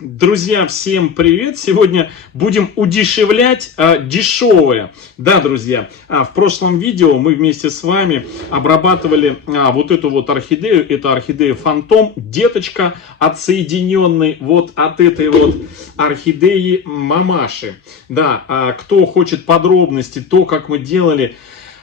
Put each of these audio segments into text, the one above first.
Друзья, всем привет! Сегодня будем удешевлять дешевое. Да, друзья, в прошлом видео мы вместе с вами обрабатывали вот эту вот орхидею. Это орхидея Фантом, деточка, отсоединенный вот от этой вот орхидеи мамаши. Да, кто хочет подробности, то, как мы делали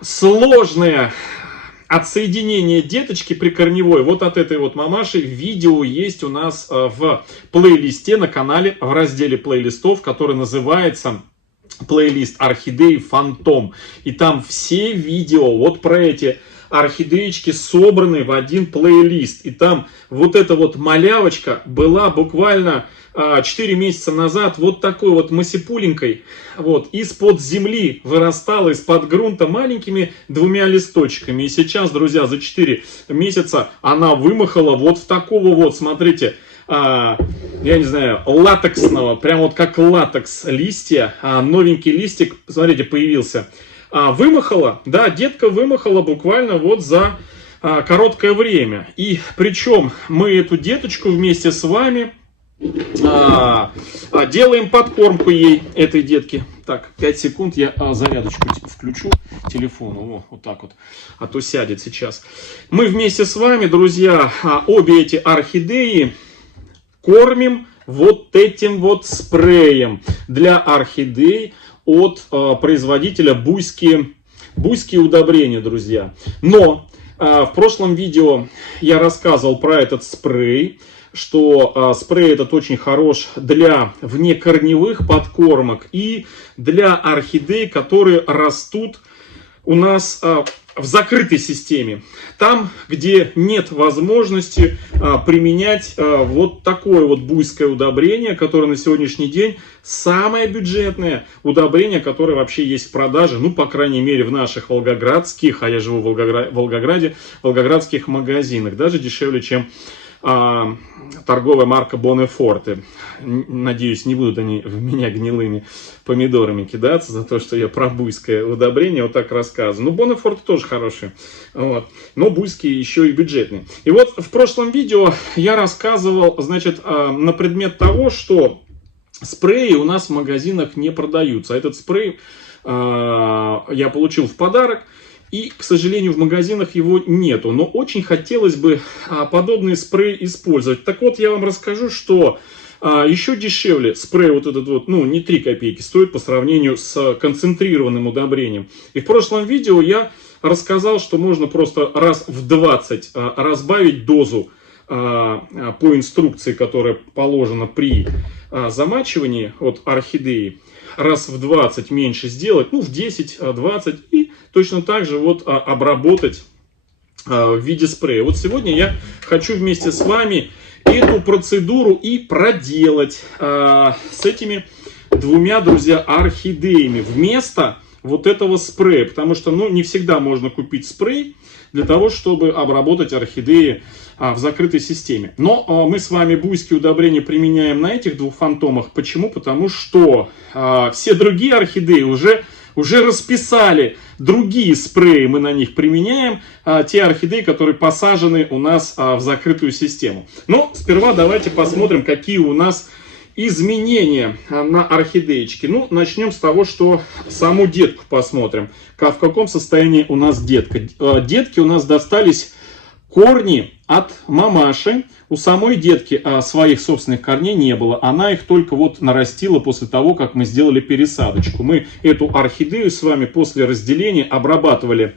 сложные отсоединение деточки прикорневой вот от этой вот мамаши, видео есть у нас в плейлисте на канале, в разделе плейлистов, который называется плейлист орхидеи Фантом. И там все видео вот про эти орхидеечки собраны в один плейлист. И там вот эта вот малявочка была буквально 4 месяца назад вот такой вот масипуленькой, вот, из-под земли вырастала, из-под грунта маленькими 2 листочками. И сейчас, друзья, за 4 месяца она вымахала вот в такого вот, смотрите, я не знаю, латексного, прям вот как латекс листья, новенький листик, смотрите, появился. Вымахала, да, детка вымахала буквально вот за короткое время. И причем мы эту деточку вместе с вами делаем подкормку ей, этой детке. Так, 5 секунд, я зарядочку включу телефону, вот так вот, а то сядет сейчас. Мы вместе с вами, друзья, обе эти орхидеи кормим вот этим вот спреем для орхидей от производителя Буйские удобрения, друзья. Но в прошлом видео я рассказывал про этот спрей, что спрей этот очень хорош для внекорневых подкормок и для орхидей, которые растут у нас в закрытой системе. Там, где нет возможности применять вот такое вот буйское удобрение, которое на сегодняшний день самое бюджетное удобрение, которое вообще есть в продаже, ну, по крайней мере, в наших волгоградских, а я живу в Волгограде, волгоградских магазинах, даже дешевле, чем торговая марка Боннефорте. Надеюсь, не будут они в меня гнилыми помидорами кидаться за то, что я про буйское удобрение вот так рассказываю. Ну, Боннефорте тоже хорошие, вот, но буйские еще и бюджетные. И вот в прошлом видео я рассказывал, значит, на предмет того, что спреи у нас в магазинах не продаются. Этот спрей я получил в подарок. И, к сожалению, в магазинах его нету. Но очень хотелось бы подобные спреи использовать. Так вот, я вам расскажу, что еще дешевле спрей вот этот вот, ну, не 3 копейки стоит по сравнению с концентрированным удобрением. И в прошлом видео я рассказал, что можно просто раз в 20 разбавить дозу по инструкции, которая положена при замачивании от орхидеи. Раз в 20 меньше сделать, ну, в 10-20 и точно так же вот обработать в виде спрея. Вот сегодня я хочу вместе с вами эту процедуру и проделать с этими 2, друзья, орхидеями вместо вот этого спрея. Потому что, ну, не всегда можно купить спрей для того, чтобы обработать орхидеи в закрытой системе. Но мы с вами буйские удобрения применяем на этих 2 фантомах. Почему? Потому что все другие орхидеи уже расписали другие спреи, мы на них применяем, те орхидеи, которые посажены у нас в закрытую систему. Но сперва давайте посмотрим, какие у нас изменения на орхидеечке. Ну, начнем с того, что саму детку посмотрим. В каком состоянии у нас детка. Детки у нас достались корни от мамаши. У самой детки своих собственных корней не было. Она их только вот нарастила после того, как мы сделали пересадочку. Мы эту орхидею с вами после разделения обрабатывали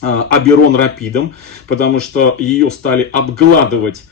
Аберон Рапидом, потому что ее стали обгладывать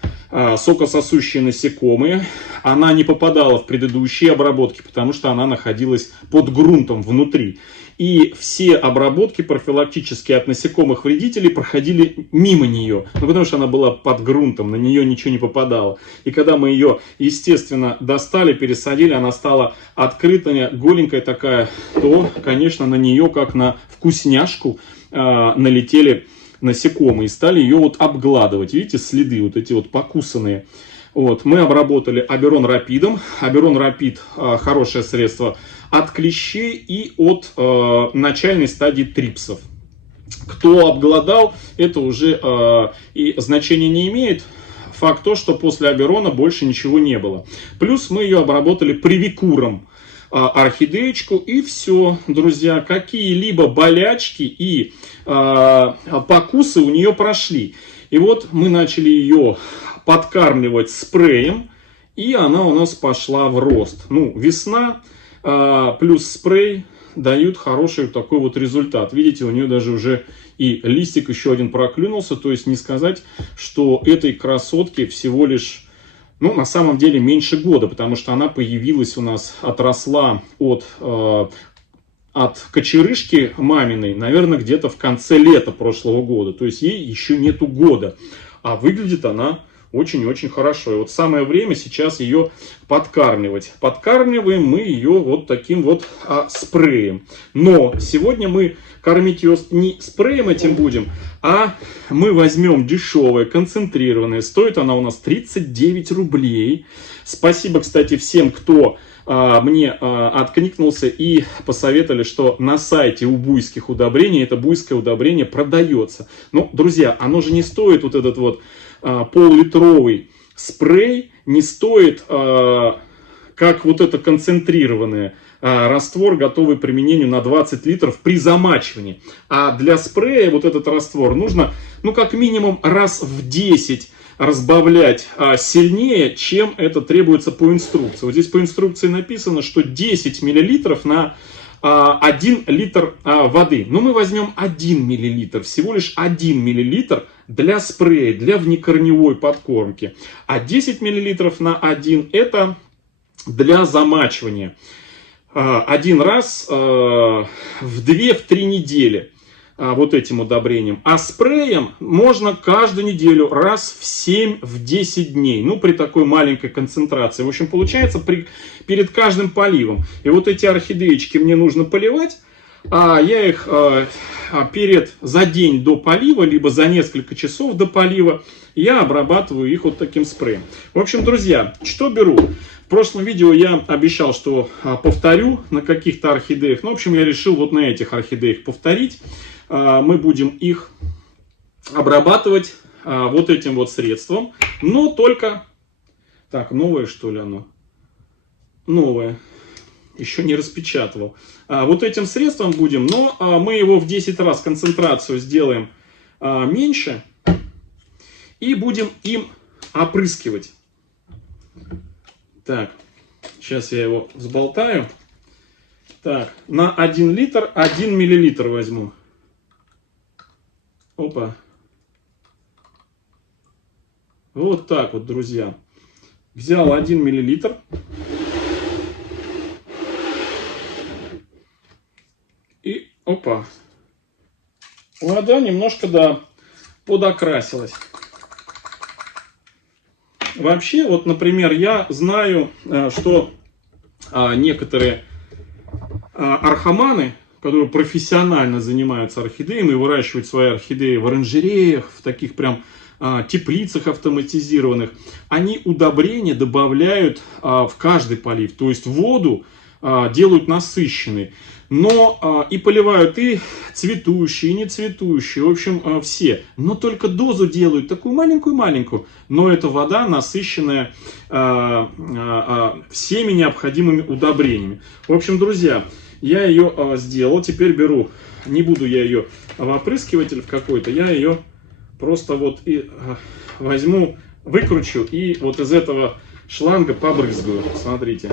сокососущие насекомые. Она не попадала в предыдущие обработки, потому что она находилась под грунтом внутри. И все обработки профилактические от насекомых вредителей проходили мимо нее. Ну, потому что она была под грунтом, на нее ничего не попадало. И когда мы ее, естественно, достали, пересадили, она стала открытая, голенькая такая, то, конечно, на нее, как на вкусняшку, налетели насекомые и стали ее вот обгладывать. Видите, следы вот эти вот покусанные. Вот, мы обработали Аберон Рапидом. Аберон Рапид хорошее средство от клещей и от начальной стадии трипсов. Кто обглодал, это уже и значения не имеет. факт то, что после Аберона больше ничего не было. Плюс мы ее обработали привикуром, орхидеечку, и все, друзья, какие-либо болячки и покусы у нее прошли. И вот мы начали ее подкармливать спреем, и она у нас пошла в рост. Ну, весна плюс спрей дают хороший такой вот результат. Видите, у нее даже уже и листик еще один проклюнулся. То есть не сказать, что этой красотке всего лишь, ну, на самом деле меньше года, потому что она появилась у нас, отросла от кочерышки маминой, наверное, где-то в конце лета прошлого года. То есть ей еще нету года. А выглядит она очень-очень хорошо. И вот самое время сейчас ее подкармливать. Подкармливаем мы ее вот таким вот спреем. Но сегодня мы кормить ее не спреем этим будем, а мы возьмем дешевое, концентрированное. Стоит она у нас 39 рублей. Спасибо, кстати, всем, кто мне откликнулся и посоветовали, что на сайте у буйских удобрений это буйское удобрение продается. Ну, друзья, оно же не стоит, вот этот вот пол-литровый спрей, не стоит, как вот это концентрированное, раствор, готовый к применению на 20 литров при замачивании. А для спрея вот этот раствор нужно, ну, как минимум раз в 10 разбавлять сильнее, чем это требуется по инструкции. Вот здесь по инструкции написано, что 10 мл на 1 литр воды. Но мы возьмем 1 мл, всего лишь 1 мл для спрея, для внекорневой подкормки. А 10 мл на 1 это для замачивания. Один раз в 2-3 недели. Вот этим удобрением. А спреем можно каждую неделю, раз в 7-10 дней. Ну, при такой маленькой концентрации. В общем, получается перед каждым поливом. И вот эти орхидеечки мне нужно поливать. А я их за день до полива, либо за несколько часов до полива, я обрабатываю их вот таким спреем. В общем, друзья, что беру? В прошлом видео я обещал, что повторю на каких-то орхидеях. Ну, в общем, я решил вот на этих орхидеях повторить. Мы будем их обрабатывать вот этим вот средством. Но только... Так, новое что ли оно? Новое. Еще не распечатывал. Вот этим средством будем, но мы его в 10 раз концентрацию сделаем меньше. И будем им опрыскивать. Так, сейчас я его взболтаю. Так, на 1 литр 1 миллилитр возьму. Опа. Вот так вот, друзья. Взял 1 миллилитр. И опа. Вода немножко, да, подокрасилась. Вообще, вот, например, я знаю, что некоторые архаманы, которые профессионально занимаются орхидеями и выращивают свои орхидеи в оранжереях, в таких прям теплицах автоматизированных, они удобрения добавляют в каждый полив. То есть воду делают насыщенной. Но и поливают и цветущие, и не цветущие, в общем, все. Но только дозу делают такую маленькую-маленькую. Но эта вода насыщенная всеми необходимыми удобрениями. В общем, друзья, я ее сделал. Теперь беру, не буду я ее в опрыскиватель в какой-то, я ее просто вот и возьму, выкручу и вот из этого шланга побрызгаю. Смотрите.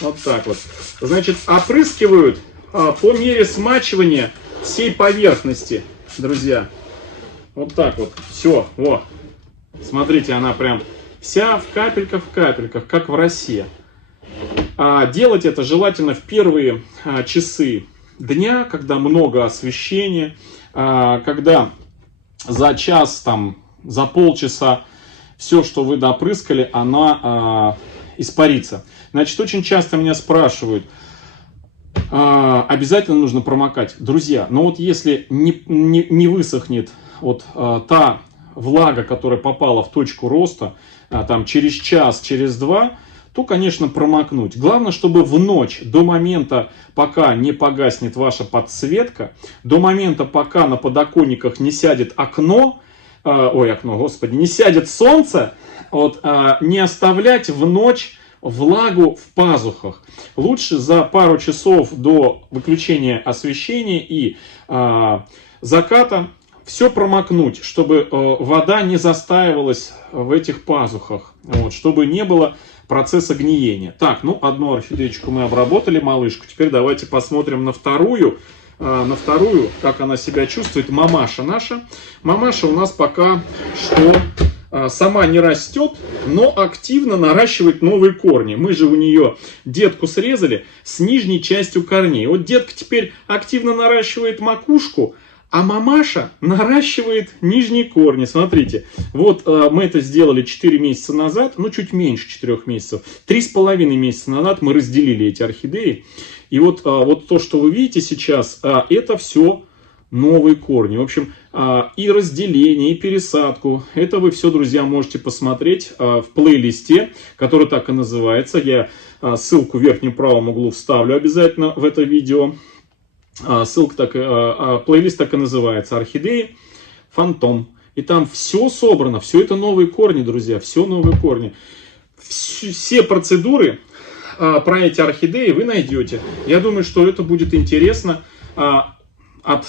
Вот так вот. Значит, опрыскивают по мере смачивания всей поверхности, друзья. Вот так вот. Все. Вот. Смотрите, она прям вся в капельках, как в росе. Делать это желательно в первые часы дня, когда много освещения, когда за час, там, за полчаса все, что вы допрыскали, она испарится. Значит, очень часто меня спрашивают, обязательно нужно промокать. Друзья, но вот если не высохнет вот та влага, которая попала в точку роста, там через час, через два, то, конечно, промокнуть. Главное, чтобы в ночь, до момента, пока не погаснет ваша подсветка, до момента, пока на подоконниках не сядет окно, господи, не сядет солнце, вот, не оставлять в ночь влагу в пазухах. Лучше за пару часов до выключения освещения и заката все промокнуть, чтобы вода не застаивалась в этих пазухах, вот, чтобы не было процесса гниения. Так, ну одну орхидеечку мы обработали, малышку. Теперь давайте посмотрим на вторую, как она себя чувствует. Мамаша наша. Мамаша у нас пока что сама не растет, но активно наращивает новые корни. Мы же у нее детку срезали с нижней частью корней. Вот детка теперь активно наращивает макушку, а мамаша наращивает нижние корни. Смотрите, вот мы это сделали 4 месяца назад, ну чуть меньше 4 месяцев. 3,5 месяца назад мы разделили эти орхидеи. И вот то, что вы видите сейчас, это все новые корни. В общем, и разделение, и пересадку. Это вы все, друзья, можете посмотреть в плейлисте, который так и называется. Я ссылку в верхнем правом углу вставлю обязательно в это видео. Плейлист так и называется: орхидеи Фантом. И там все собрано, все это новые корни, друзья, все новые корни. Все процедуры про эти орхидеи вы найдете. Я думаю, что это будет интересно от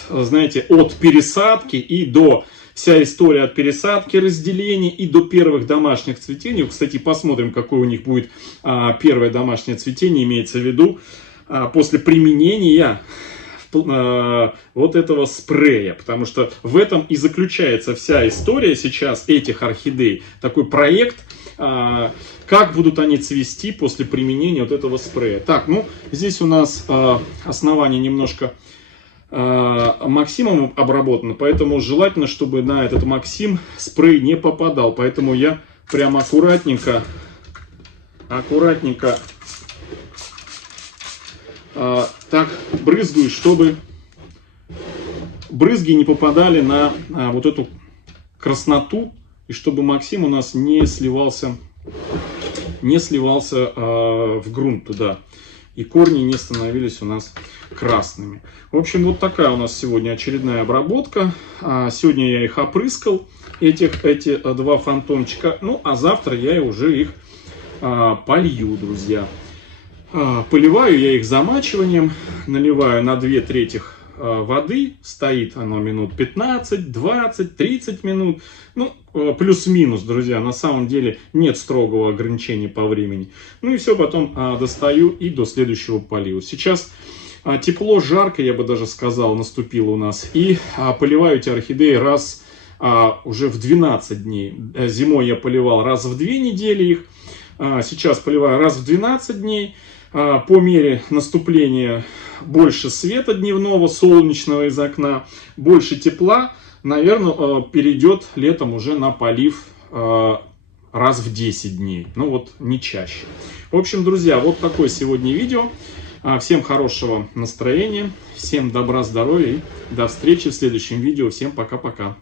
пересадки и до вся история от пересадки, разделения и до первых домашних цветений. Кстати, посмотрим, какое у них будет первое домашнее цветение, имеется в виду после применения вот этого спрея, потому что в этом и заключается вся история сейчас этих орхидей, такой проект, как будут они цвести после применения вот этого спрея. Так, ну здесь у нас основание немножко Максимом обработано, поэтому желательно, чтобы на этот Максим спрей не попадал, поэтому я прям аккуратненько так брызгаю, чтобы брызги не попадали на вот эту красноту, и чтобы Максим у нас не сливался в грунт туда, и корни не становились у нас красными. В общем, вот такая у нас сегодня очередная обработка. Сегодня я их опрыскал, эти два фантомчика, ну а завтра я уже их полью, друзья. Поливаю я их замачиванием, наливаю на 2/3 воды, стоит оно минут 15, 20, 30 минут, ну, плюс-минус, друзья, на самом деле нет строгого ограничения по времени. Ну и все, потом достаю и до следующего полива. Сейчас тепло, жарко, я бы даже сказал, наступило у нас, и поливаю эти орхидеи раз уже в 12 дней. Зимой я поливал раз в 2 недели их, сейчас поливаю раз в 12 дней. По мере наступления больше света дневного, солнечного из окна, больше тепла, наверное, перейдет летом уже на полив раз в 10 дней. Ну вот, не чаще. В общем, друзья, вот такое сегодня видео. Всем хорошего настроения, всем добра, здоровья и до встречи в следующем видео. Всем пока-пока.